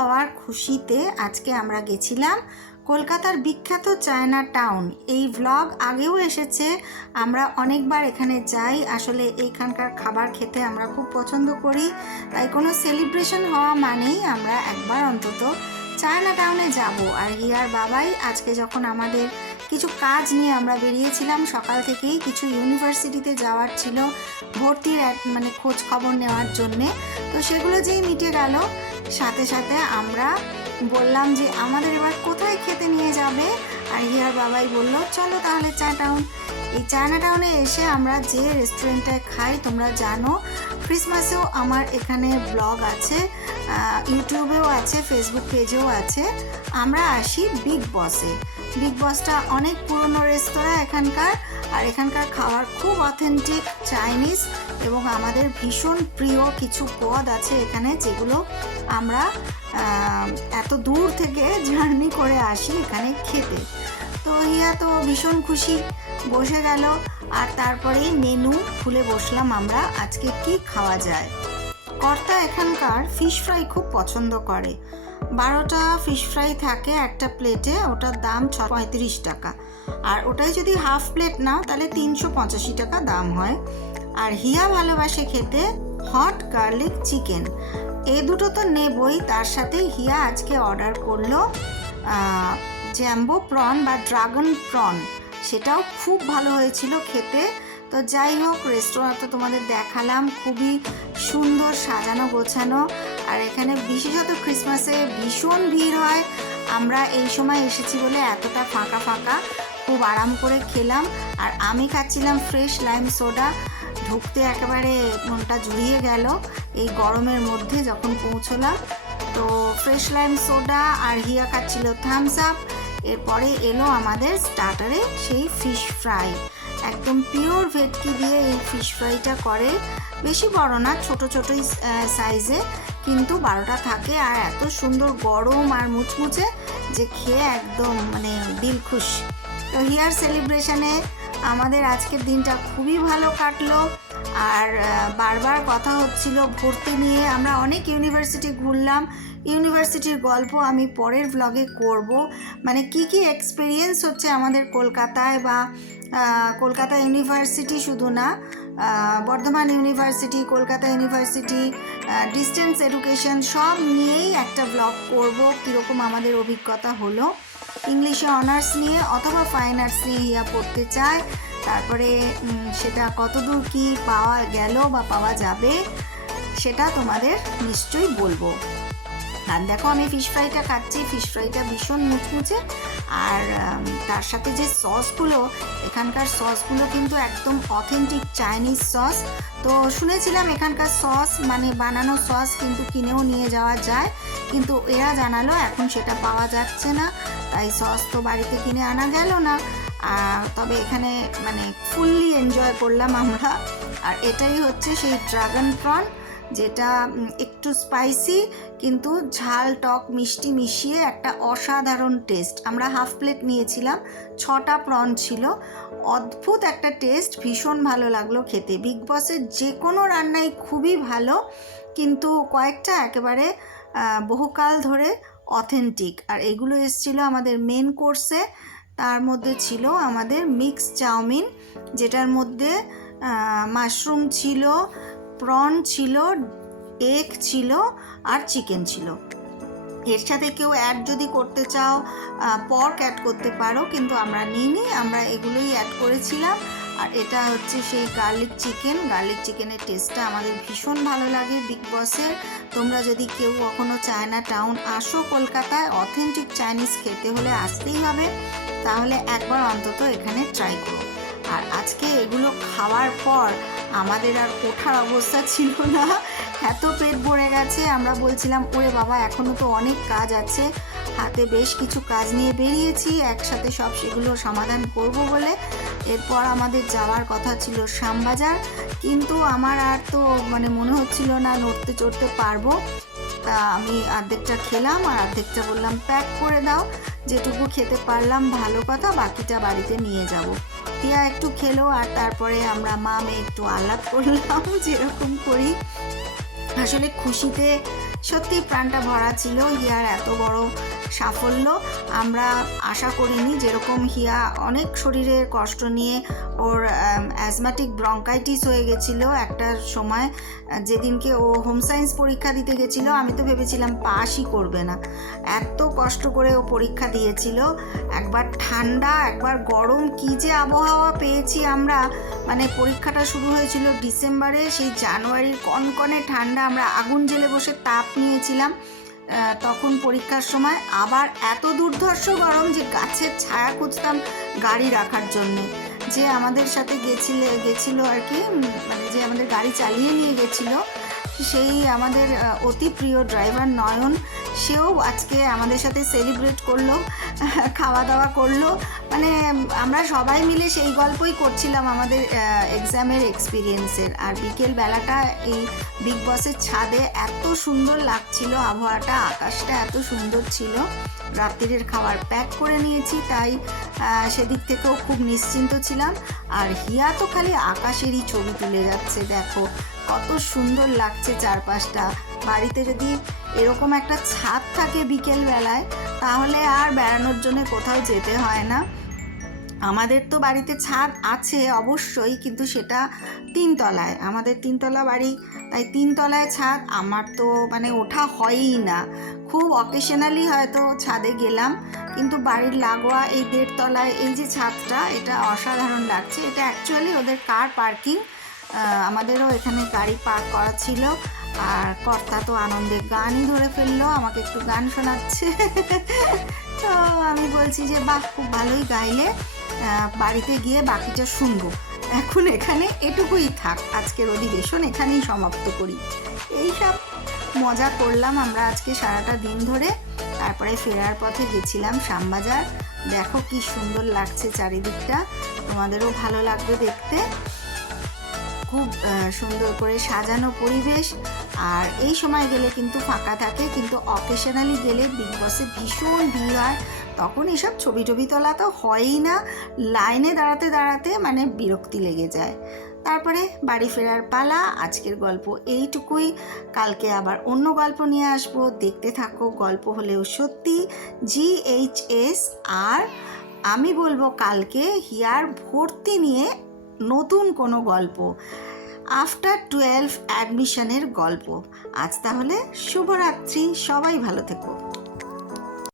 হওয়ার খুশিতে আজকে আমরা গেছিলাম কলকাতার বিখ্যাত চায়না টাউন। এই ভ্লগ আগেও এসেছে, আমরা অনেকবার এখানে যাই। আসলে এইখানকার খাবার খেতে আমরা খুব পছন্দ করি, তাই কোনো সেলিব্রেশন হওয়া মানেই আমরা একবার অন্তত চায়না টাউনে যাব। আর হিয়ার বাবাই আজকে যখন আমাদের কিছু কাজ নিয়ে আমরা বেরিয়েছিলাম সকাল থেকেই, কিছু ইউনিভার্সিটিতে যাওয়ার ছিল ভর্তির খোঁজ খবর নেওয়ার জন্যে, তো সেগুলো যেই মিটে গেল সাথে সাথে আমরা বললাম যে আমাদের এবার কোথায় খেতে নিয়ে যাবে। আর হিয়ার বাবাই বলল চলো তাহলে চায়না টাউন। এই চায়না টাউনে এসে আমরা যে রেস্টুরেন্টটায় খাই তোমরা জানো, ক্রিসমাসেও আমার এখানে ব্লগ আছে, ইউটিউবেও আছে, ফেসবুক পেজেও আছে। আমরা আসি বিগ বসে। বিগ বসটা অনেক পুরনো রেস্তোরাঁ এখানকার, আর এখানকার খাবার খুব অথেন্টিক চাইনিজ এবং আমাদের ভীষণ প্রিয় কিছু পদ আছে এখানে, যেগুলো আমরা এত দূর থেকে জার্নি করে আসি এখানে খেতে। তো হিয়া তো ভীষণ খুশি, বসে গেল। আর তারপরেই মেনু খুলে বসলাম আমরা, আজকে কি খাওয়া যায়। কর্তা এখানকার ফিশ ফ্রাই খুব পছন্দ করে। 12টা ফিশ ফ্রাই থাকে একটা প্লেটে, ওটার দাম 35 টাকা। আর ওটাই যদি হাফ প্লেট নাও তাহলে 385 টাকা দাম হয়। আর হিয়া ভালোবাসে খেতে হট গার্লিক চিকেন, এই দুটো তো নেবই। তার সাথে হিয়া আজকে অর্ডার করলো জ্যাম্বো প্রন বা ড্রাগন প্রন, সেটাও খুব ভালো হয়েছিল খেতে। তো যাই হোক, রেস্টুরেন্ট তো তোমাদের দেখালাম, খুবই সুন্দর সাজানো গোছানো। আর এখানে বিশেষত ক্রিসমাসে ভীষণ ভিড় হয়। আমরা এই সময় এসেছি বলে এতটা ফাঁকা ফাঁকা, খুব আরাম করে খেলাম। আর আমি খাচ্ছিলাম ফ্রেশ লাইম সোডা, ঢুকতে একেবারে মনটা জুড়িয়ে গেল এই গরমের মধ্যে যখন পৌঁছলাম। তো ফ্রেশ লাইম সোডা আর হিয়া খাচ্ছিল থামস আপ। এরপরে এলো আমাদের স্টার্টারে সেই ফিশ ফ্রাই, একদম পিওর ভেটকি দিয়ে এই ফিশ ফ্রাইটা করে। বেশি বড় না, ছোট ছোটই সাইজে, কিন্তু 12টা থাকে। আর এত সুন্দর গরম আর মুচমুচে যে খেয়ে একদম দিল খুশ। তো হিয়ার সেলিব্রেশনে আমাদের আজকের দিনটা খুবই ভালো কাটলো। আর বারবার কথা হচ্ছিল ভর্তি নিয়ে, আমরা অনেক ইউনিভার্সিটি ঘুরলাম। ইউনিভার্সিটির গল্প আমি পরের ব্লগে করব, কি কি এক্সপিরিয়েন্স হচ্ছে আমাদের কলকাতায়, বা কলকাতা ইউনিভার্সিটি শুধু না, Bardhaman university, Kolkata university, distance education সব নিয়েই একটা ব্লগ করব। কীরকম আমাদের অভিজ্ঞতা হলো, ইংলিশে অনার্স নিয়ে অথবা ফাইন আর্টস নিয়ে হিয়া পড়তে চায়, তারপরে সেটা কতদূর কি পাওয়া গেল বা পাওয়া যাবে সেটা তোমাদের নিশ্চয়ই বলবো। আর দেখো আমি ফিশ ফ্রাইটা খাচ্ছি, ফিশ ফ্রাইটা ভীষণ মুচমুচে। আর তার সাথে যে সসগুলো, এখানকার সসগুলো কিন্তু একদম অথেন্টিক চাইনিজ সস। তো শুনেছিলাম এখানকার সস বানানো সস কিন্তু কিনেও নিয়ে যাওয়া যায়, কিন্তু এরা জানালো এখন সেটা পাওয়া যাচ্ছে না, তাই সস তো বাড়িতে কিনে আনা গেল না। তবে এখানে ফুললি এনজয় করলাম আমরা। আর এটাই হচ্ছে সেই ড্রাগন প্রন, যেটা একটু স্পাইসি কিন্তু ঝাল টক মিষ্টি মিশিয়ে একটা অসাধারণ টেস্ট। আমরা হাফ প্লেট নিয়েছিলাম, 6টা প্রন ছিল, অদ্ভুত একটা টেস্ট, ভীষণ ভালো লাগলো খেতে। বিগ বসের যে কোনো রান্নাই খুবই ভালো, কিন্তু কয়েকটা একেবারে বহুকাল ধরে অথেন্টিক। আর এগুলো এসেছিলো আমাদের মেন কোর্সে। তার মধ্যে ছিল আমাদের মিক্স চাউমিন, যেটার মধ্যে মাশরুম ছিল, প্রন ছিল, এগ ছিল আর চিকেন ছিল। এর সাথে কেউ অ্যাড যদি করতে চাও পর্ক অ্যাড করতে পারো, কিন্তু আমরা নিইনি, আমরা এগুলোই অ্যাড করেছিলাম। আর এটা হচ্ছে সেই গার্লিক চিকেন। গার্লিক চিকেনের টেস্টটা আমাদের ভীষণ ভালো লাগে বিগ বসের। তোমরা যদি কেউ কখনো চায়না টাউন আসো কলকাতায়, অথেন্টিক চাইনিজ খেতে হলে আসতেই হবে, তাহলে একবার অন্তত এখানে ট্রাই করো। আর আজকে এগুলো খাওয়ার পর আমাদের আর ওঠার অবস্থা ছিল না, এত পেট ভরে গেছে। আমরা বলছিলাম ওরে বাবা এখনও তো অনেক কাজ আছে, হাতে বেশ কিছু কাজ নিয়ে বেরিয়েছি, একসাথে সব সেগুলো সমাধান করব বলে। এরপর আমাদের যাওয়ার কথা ছিল শ্যামবাজার, কিন্তু আমার আর তো মনে হচ্ছিল না নড়তে চড়তে পারবো। তা আমি অর্ধেকটা খেলাম আর অর্ধেকটা বললাম প্যাক করে দাও, যেটুকু খেতে পারলাম ভালো কথা, বাকিটা বাড়িতে নিয়ে যাব। হিয়া একটু খেলো, আর তারপরে আমরা মা মেয়ে একটু আলাপ করলাম যেরকম করি। আসলে খুশিতে সত্যি প্রাণটা ভরা ছিল। হিয়ার এত বড় সাফল্য আমরা আশা করিনি। যেরকম হিয়া অনেক শরীরের কষ্ট নিয়ে ওর অ্যাজমাটিক ব্রঙ্কাইটিস হয়ে গেছিলো একটা সময়, যেদিনকে ও হোম সায়েন্স পরীক্ষা দিতে গেছিলো আমি তো ভেবেছিলাম পাসই করবে না, এত কষ্ট করে ও পরীক্ষা দিয়েছিল। একবার ঠান্ডা একবার গরম, কী যে আবহাওয়া পেয়েছি আমরা। মানে পরীক্ষাটা শুরু হয়েছিল ডিসেম্বরে, সেই জানুয়ারির কনকনে ঠান্ডা, আমরা আগুন জ্বেলে বসে তাপ নিয়েছিলাম তখন পরীক্ষার সময়। আবার এত দুর্ধর্ষ গরম যে গাছের ছায়া খুঁজতাম গাড়ি রাখার জন্যে। যে আমাদের সাথে গেছিল আর কি, মানে যে আমাদের গাড়ি চালিয়ে নিয়ে গেছিলো, সেই আমাদের অতি প্রিয় ড্রাইভার নয়ন, সেও আজকে আমাদের সাথে সেলিব্রেট করলো, খাওয়া দাওয়া করলো। মানে আমরা সবাই মিলে সেই গল্পই করছিলাম আমাদের এক্সামের এক্সপিরিয়েন্সের। আর বিকেল বেলাটা এই বিগ বসের ছাদে এত সুন্দর লাগছিল, আবহাওয়াটা, আকাশটা এত সুন্দর ছিল। রাত্রিরের খাবার প্যাক করে নিয়েছি, তাই সেদিক থেকেও খুব নিশ্চিন্ত ছিলাম। আর হিয়া তো খালি আকাশেরই ছবি তুলে যাচ্ছে, দেখো কত সুন্দর লাগছে চারপাশটা। বাড়িতে যদি এরকম একটা ছাদ থাকে বিকেল বেলায়, তাহলে আর বেড়ানোর জন্য কোথাও যেতে হয় না। আমাদের তো বাড়িতে ছাদ আছে অবশ্যই, কিন্তু সেটা 3 তলায়, আমাদের 3 তলা বাড়ি, তাই 3 তলায় ছাদ আমার তো মানে ওঠা হয়ই না। খুব অকেশনালি হয়তো ছাদে গেলাম, কিন্তু বাড়ির লাগোয়া এই 1.5 তলায় এই যে ছাদটা, এটা অসাধারণ লাগছে। এটা অ্যাকচুয়ালি ওদের কার পার্কিং, আমাদেরও এখানে গাড়ি পার্ক করা ছিল। আর কর্তা তো আনন্দে গানই ধরে ফেললো, আমাকে একটু গান শোনাচ্ছে। তো আমি বলছি যে বাহ, খুব ভালোই গাইলে, বাড়িতে গিয়ে বাকিটা শুনবো। এখন এখানে এটুকুই থাক, আজকের অধিবেশন এখানেই সমাপ্ত করি। এইসব মজা করলাম আমরা আজকে সারাটা দিন ধরে। তারপরে ফেরার পথে গেছিলাম শ্যামবাজার। দেখো কি সুন্দর লাগছে চারিদিকটা, তোমাদেরও ভালো লাগবে দেখতে। খুব সুন্দর করে সাজানো পরিবেশ। আর এই সময় গেলে কিন্তু ফাঁকা থাকে, কিন্তু অকেশনালি গেলে বিগ বসে ভীষণ ভিড় হয়, তখন এসব ছবি তোলা তো হয়ই না, লাইনে দাঁড়াতে দাঁড়াতে মানে বিরক্তি লেগে যায়। তারপরে বাড়ি ফেরার পালা। আজকের গল্প এইটুকুই, কালকে আবার অন্য গল্প নিয়ে আসবো, দেখতে থাকো। গল্প হলেও সত্যি, GHS। আর আমি বলবো কালকে হিয়ার ভর্তি নিয়ে নতুন কোনো গল্প, আফটার 12 অ্যাডমিশনের গল্প। আজ তাহলে শুভরাত্রি, সবাই ভালো থেকো।